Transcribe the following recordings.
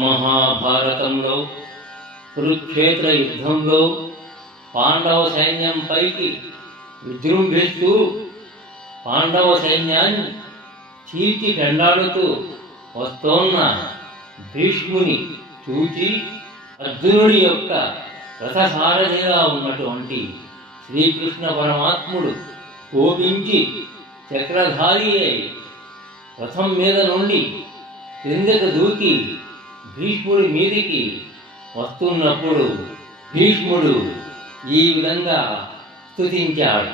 మహాభారతంలో కురుక్షేత్ర యుద్ధంలో పాండవ సైన్యం పైకి విజృంభిస్తూ పాండవ సైన్యాన్ని చీల్చి చెండాడుతూ వస్తోన్న భీష్ముని చూచి అర్జునుడి యొక్క రథసారథిగా ఉన్నటువంటి శ్రీకృష్ణ పరమాత్ముడు కోపించి చక్రధారి అయి రథం మీద నుండి క్రిందకు దూకి భీష్ముడి మీదికి వస్తున్నప్పుడు భీష్ముడు ఈ విధంగా స్తుతించాడు.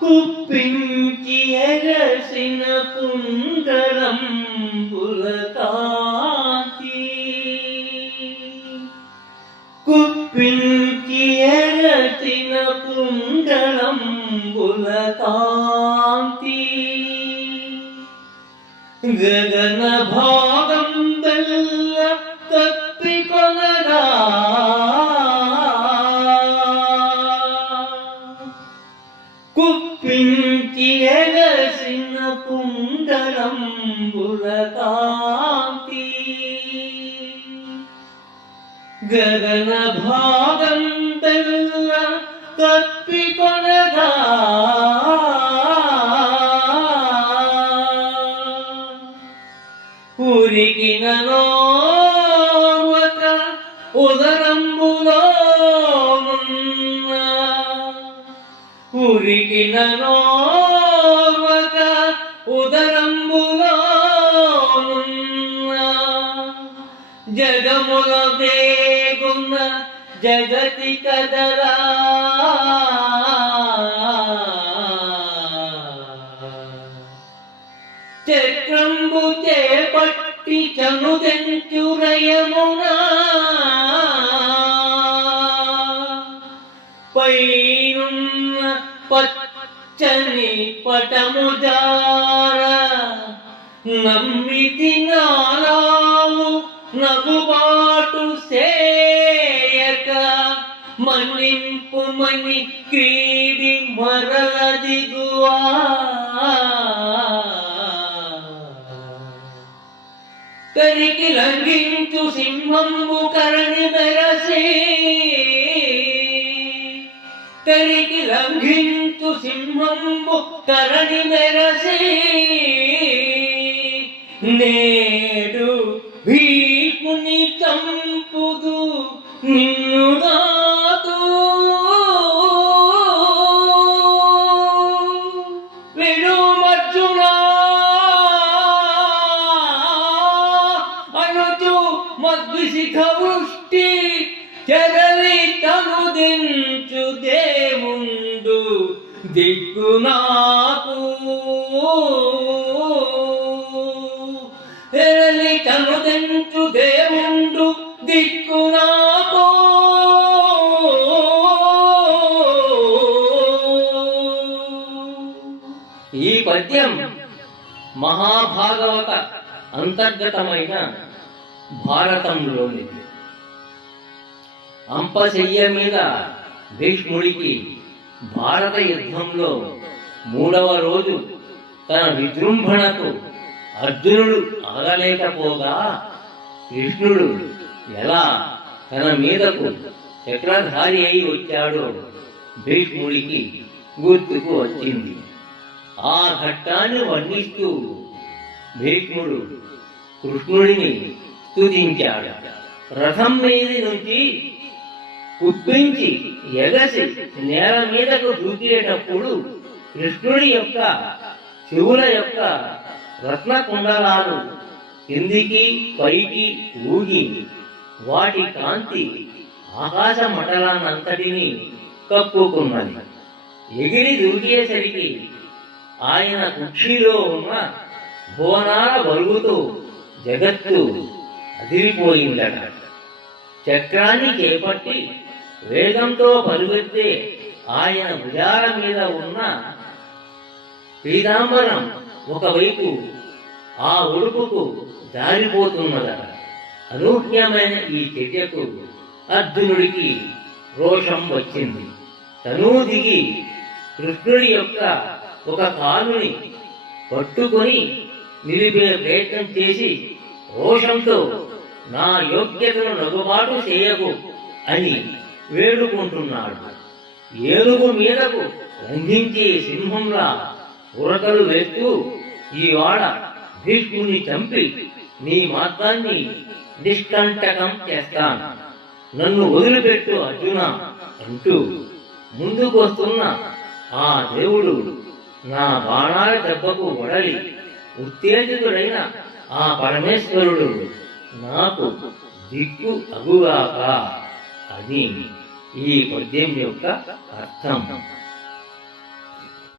కుప్పించి ఎగసిన కుండలం పులకాంతి, కుప్పించి ఎగసిన కుండలం పులకాంతి, గగన భాగం బెల్ల తప్పికొనగా కుప్పించి ఎగసిన కుండలంబుల కాంతి, గగన భాగం బెల్ల తప్పికొనగా ఉరికిన నోర్వక ఉదరంబులో ఉరికిన నోర్వక ఉదరంబులో జగముల వేగున్న జగతి కదరా చక్రంబు చేపట్టి చనుదెంచురయమునా పైనున్న పచ్చని పటము జార నమ్మితి నాలావు నగుబాటు సేయక మన్నింపు మని క్రీడి మరల దిగువా తరికి లంఘించు సింహంబు కరణి మెరసే, తరికి లంఘించు సింహంబు కరణి మెరసే, నేడు భీష్ముని చంపుదు నిన్నుగాదు, విడుమర్జునా అనుచు మద్విశిఖ వృష్టి చెరలి తనుదించు దేవుండు దిక్కు నాకు, చెరలి తనుదించు దేవుండు దిక్కు నాకు. ఈ పద్యం మహాభాగవత అంతర్గతమైన భారతంలోనిది. అంపశయ్య మీద భీష్ముడికి భారత యుద్ధంలో 3వ రోజు తన విజృంభణకు అర్జునుడు ఆగలేకపోగా కృష్ణుడు ఎలా తన మీదకు చక్రధారి అయి వచ్చాడో భీష్ముడికి గుర్తుకు వచ్చింది. ఆ ఘట్టాన్ని వర్ణిస్తూ భీష్ముడు కృష్ణుడిని స్తుతించాడు. రథం మీద నుంచి కుప్పించి ఎగసి నేల మీదకు దూకేటప్పుడు కృష్ణుడి యొక్క చెవుల యొక్క రత్న కుండలాలు కిందికి పైకి ఊగి వాటి కాంతి ఆకాశ మండలాన్నంతటినీ కప్పుకున్నది. ఎగిరి దూకేసరికి ఆయన కుక్షిలో ఉన్న భువనాల బలుగుతో జగత్తు అదిరిపోయిందట. చక్రాన్ని చేపట్టి వేగంతో పరుగెత్తే ఆయన భుజాల మీద ఉన్న పీతాంబరం ఒకవైపు ఆ ఉడుపుకు జారిపోతున్నదట. అనూహ్యమైన ఈ చర్యకు అర్జునుడికి రోషం వచ్చింది. తనూ దిగి కృష్ణుడి యొక్క ఒక కాలుని పట్టుకొని నిలిపే ప్రయత్నం చేసి రోషంతో నా యోగ్యతను నగుబాటు చేయకు అని వేడుకుంటున్నాడు. ఏనుగు మీదకు లంఘించి సింహంలా ఉరకలు వేస్తూ ఈవాడ భీష్ముని చంపి నీ మార్గాన్ని నిష్కంటకం చేస్తాను, నన్ను వదిలిపెట్టు అర్జున అంటూ ముందుకు వస్తున్న ఆ దేవుడు నా బాణాల దెబ్బకు వడలి ఉత్తేజితుడైన ఆ పరమేశ్వరుడు నాకు దిక్కు అగుగాక అని ఈ పద్యం యొక్క అర్థం.